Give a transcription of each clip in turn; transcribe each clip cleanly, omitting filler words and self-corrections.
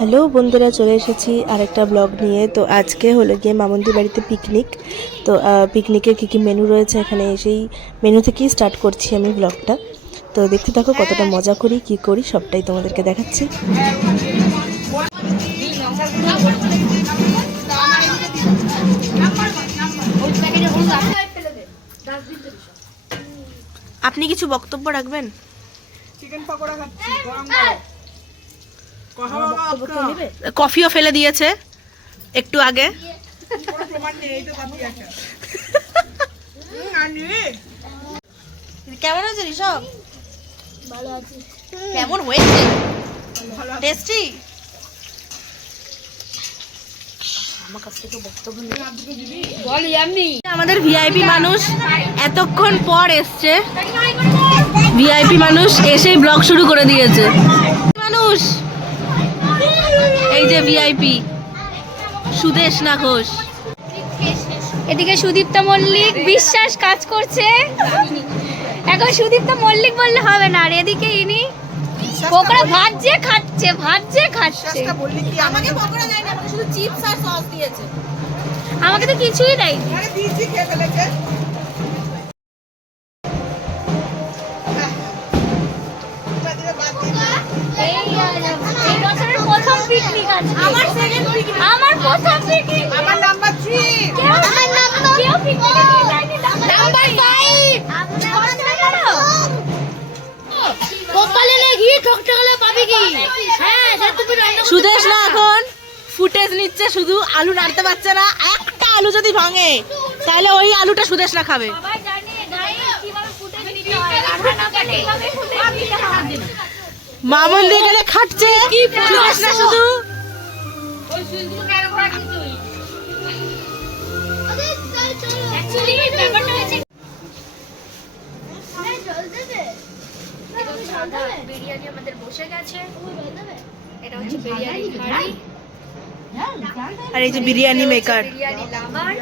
Hello বন্ধুরা, চলে এসেছি আরেকটা ব্লগ নিয়ে। তো আজকে হলো গিয়ে মামুনদির বাড়িতে পিকনিক। তো পিকনিকের কী কী মেনু রয়েছে এখানে এসেই মেনু থেকেই স্টার্ট করছি আমি ব্লগটা। তো দেখতে থাকো কতটা মজা করি কি করি সবটাই তোমাদেরকে দেখাচ্ছি। আপনি কিছু বক্তব্য রাখবেন? চিকেন পকোড়া খাচ্ছি গরম গরম। কফিও ফেলে দিয়েছে একটু আগে। কোনো প্রমাণ নেই, এই তো কফি আছে। আনি কেমন আছে ঋষভ? ভালো আছি। কেমন হয়েছে? টেস্টি? আমার কাছ থেকে বক্তব্য নেই। আমাদের ভিআইপি মানুষ এতক্ষণ পর এসছে। ভিআইপি মানুষ এসেই ব্লগ শুরু করে দিয়েছে। মানুষ এই যে ভিআইপি সুদেশনা ঘোষ, এদিকে সুদীপ্তা মল্লিক বিশ্বাস কাজ করছে। এখন সুদীপ্তা মল্লিক বললে হবে না, আর এদিকে ইনি পকোড়া ভাজছে খাচ্ছে। বিশ্বাসটা বললি কি আমাকে পকোড়া দেয়নি, আমাকে শুধু চিপস আর সস দিয়েছে। আমাকে তো কিছুই দেয়নি। আরে দিয়েছি, খেয়ে ফেলেছে। এই বছরের প্রথম পিকনিক আছে। আমার সেকেন্ড পিকনিক। আমার প্রথম পিকনিক। আমার নাম্বার 3। কেউ পিকনিকে নিয়ে যায়নি। নাম্বার 5। কপালে গিয়ে ঠকঠকালে পাবি কি? হ্যাঁ, তুমি সুদেশ না এখন ফুটেজ নিচ্ছে, শুধু আলু নাড়তে পারছে না। একটা আলু যদি ভাঙে তাহলে ওই আলুটা সুদেশ না খাবে। সবাই জানে গাইস কিভাবে ফুটেজ নিতে হয়। রান্না না করলে কিভাবে ফুটেজ নিতে হয়। মামুন দিয়ে গেলে খাটছে সুদেশ না শুধু। ওই সুইচগুলো কেন রাখিস তুই? অ্যাকচুয়ালি ব্যাপারটা হচ্ছে বিরিয়ানি আমাদের বসে গেছে। এটা হচ্ছে বিরিয়ানি হাঁড়ি আর এই যে বিরিয়ানি মেকার। বিরিয়ানি লাভার।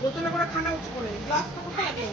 বোতলে করে খানা উঠে পড়ে গ্লাস তো কোথায় আছে?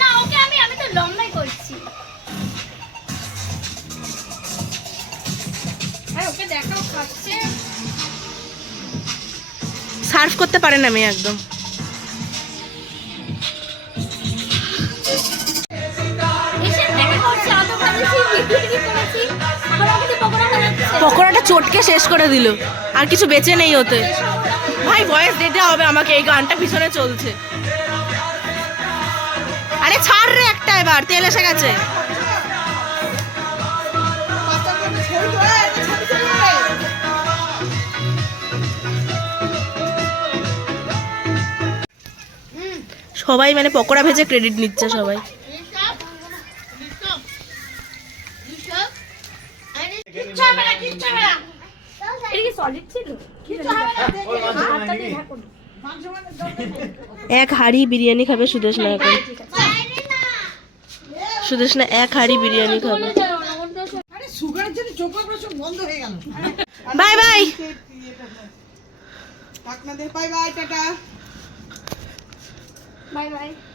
না ওকে আমি তো লম্বাই করছি। হ্যাঁ ওকে দেখাও খাচ্ছে। সার্ভ করতে পারে না মেয়ে একদম। এসে দেখা করছে, অত খাচ্ছি, বিক্রি করেছি। আবার আমাকে পকোড়া খাওয়াচ্ছে। পকোড়াটা চটকে শেষ করে দিল, আর কিছু বেঁচে নেই ওতে। ভাই ভয়েস দিতে হবে আমাকে, এই গানটা পিছনে চলছে। আরে ছাড় রে একটা, এবার তেল এসে গেছে। সবাই মানে পকোড়া ভেজে ক্রেডিট নিচ্ছে সবাই। এটা কি সলিড ছিল? এক হাঁড়ি বিরিয়ানি খাবে সুদেশ না এখন। সুদেশ না এক হাঁড়ি বিরিয়ানি খাবে। আরে সুগারের জন্য চোখ অপারেশন বন্ধ হয়ে গেল। Bye bye. আপনাদের bye bye, tata. Bye by.